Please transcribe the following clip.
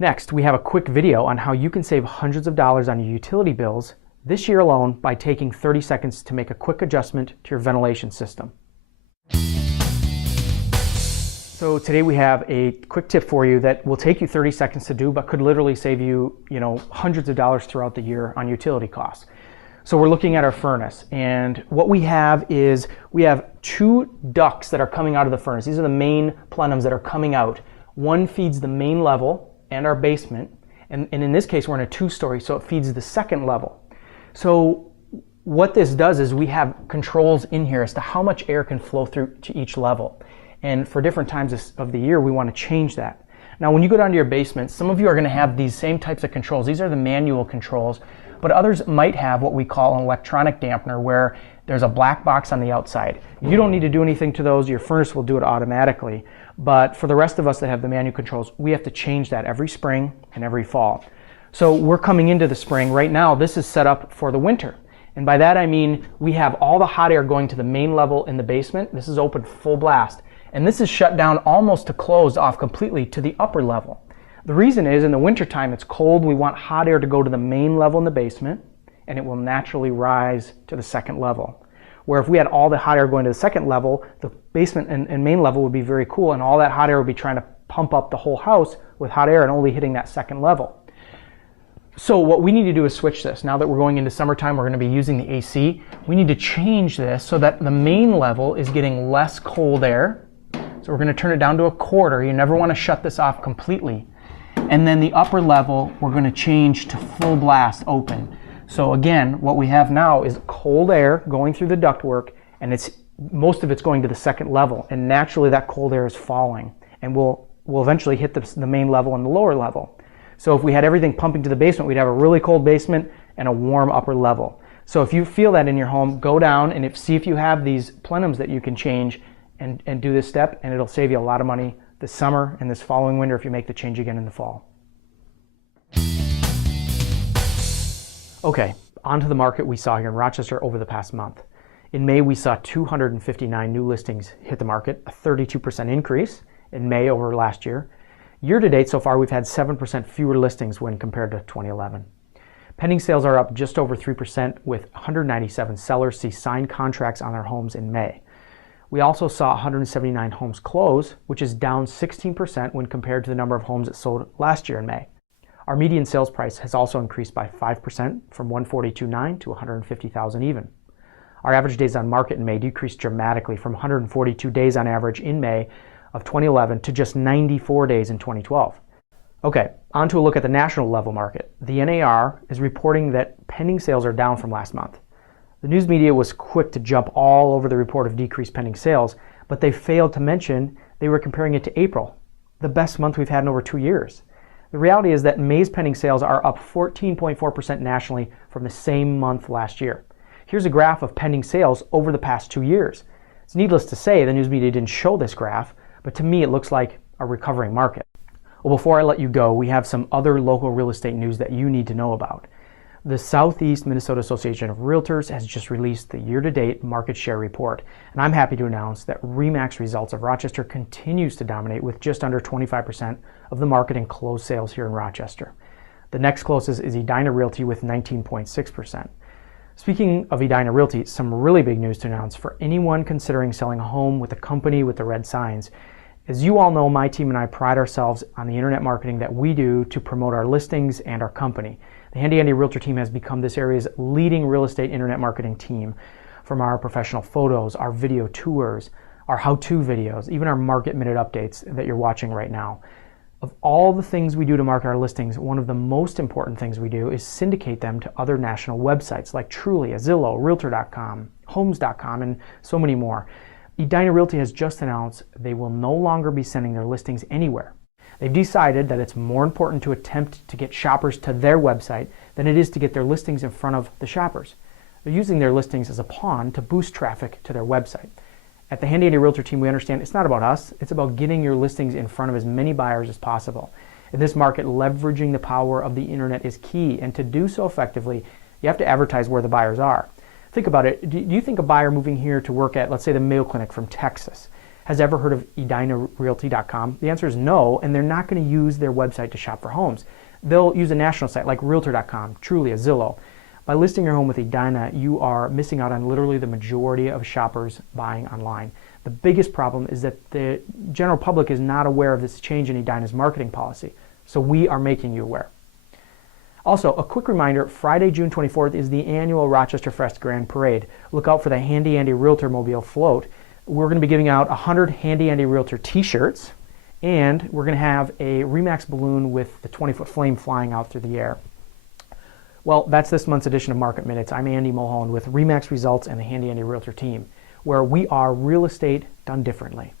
Next, we have a quick video on how you can save hundreds of dollars on your utility bills this year alone by taking 30 seconds to make a quick adjustment to your ventilation system. So today we have a quick tip for you that will take you 30 seconds to do, but could literally save you, hundreds of dollars throughout the year on utility costs. So we're looking at our furnace, and what we have is we have two ducts that are coming out of the furnace. These are the main plenums that are coming out. One feeds the main level and our basement, and in this case we're in a two-story, so it feeds the second level. So what this does is we have controls in here as to how much air can flow through to each level. And for different times of the year, we want to change that. Now, when you go down to your basement, some of you are going to have these same types of controls. These are the manual controls, but others might have what we call an electronic dampener, where there's a black box on the outside. You don't need to do anything to those. Your furnace will do it automatically. But for the rest of us that have the manual controls, we have to change that every spring and every fall. So we're coming into the spring. Right now, this is set up for the winter. And by that I mean we have all the hot air going to the main level in the basement. This is open full blast. And this is shut down almost to close off completely to the upper level. The reason is in the wintertime it's cold. We want hot air to go to the main level in the basement, and it will naturally rise to the second level. Where if we had all the hot air going to the second level, the basement and main level would be very cool, and all that hot air would be trying to pump up the whole house with hot air and only hitting that second level. So what we need to do is switch this. Now that we're going into summertime, we're going to be using the AC. We need to change this so that the main level is getting less cold air. So we're going to turn it down to a quarter. You never want to shut this off completely. And then the upper level, we're going to change to full blast open. So again, what we have now is cold air going through the ductwork, and most of it's going to the second level. And naturally that cold air is falling, and we'll eventually hit the main level and the lower level. So if we had everything pumping to the basement, we'd have a really cold basement and a warm upper level. So if you feel that in your home, go down and see if you have these plenums that you can change and do this step, and it'll save you a lot of money this summer and this following winter if you make the change again in the fall. Okay, on to the market we saw here in Rochester over the past month. In May, we saw 259 new listings hit the market, a 32% increase in May over last year. Year to date so far, we've had 7% fewer listings when compared to 2011. Pending sales are up just over 3%, with 197 sellers see signed contracts on their homes in May. We also saw 179 homes close, which is down 16% when compared to the number of homes that sold last year in May. Our median sales price has also increased by 5% from $142,900 to $150,000 even. Our average days on market in May decreased dramatically from 142 days on average in May of 2011 to just 94 days in 2012. Okay, on to a look at the national level market. The NAR is reporting that pending sales are down from last month. The news media was quick to jump all over the report of decreased pending sales, but they failed to mention they were comparing it to April, the best month we've had in over 2 years. The reality is that May's pending sales are up 14.4% nationally from the same month last year. Here's a graph of pending sales over the past 2 years. It's needless to say the news media didn't show this graph, but to me it looks like a recovering market. Well, before I let you go, we have some other local real estate news that you need to know about. The Southeast Minnesota Association of Realtors has just released the year-to-date market share report, and I'm happy to announce that RE/MAX results of Rochester continues to dominate with just under 25% of the market in closed sales here in Rochester. The next closest is Edina Realty with 19.6%. Speaking of Edina Realty, some really big news to announce for anyone considering selling a home with a company with the red signs. As you all know, my team and I pride ourselves on the internet marketing that we do to promote our listings and our company. The Handy Andy Realtor team has become this area's leading real estate internet marketing team. From our professional photos, our video tours, our how-to videos, even our market minute updates that you're watching right now. Of all the things we do to market our listings, one of the most important things we do is syndicate them to other national websites like Trulia, Zillow, Realtor.com, Homes.com, and so many more. Edina Realty has just announced they will no longer be sending their listings anywhere. They've decided that it's more important to attempt to get shoppers to their website than it is to get their listings in front of the shoppers. They're using their listings as a pawn to boost traffic to their website. At the Handy Andy Realtor team, we understand it's not about us, it's about getting your listings in front of as many buyers as possible. In this market, leveraging the power of the internet is key, and to do so effectively, you have to advertise where the buyers are. Think about it. Do you think a buyer moving here to work at, let's say, the Mayo Clinic from Texas has ever heard of edinarealty.com? The answer is no, and they're not going to use their website to shop for homes. They'll use a national site like Realtor.com, Trulia, Zillow. By listing your home with Edina, you are missing out on literally the majority of shoppers buying online. The biggest problem is that the general public is not aware of this change in Edina's marketing policy, so we are making you aware. Also, a quick reminder, Friday, June 24th is the annual Rochester Fest Grand Parade. Look out for the Handy Andy Realtor Mobile float. We're going to be giving out 100 Handy Andy Realtor t-shirts, and we're going to have a Remax balloon with the 20-foot flame flying out through the air. Well, that's this month's edition of Market Minutes. I'm Andy Mulholland with Remax Results and the Handy Andy Realtor team, where we are real estate done differently.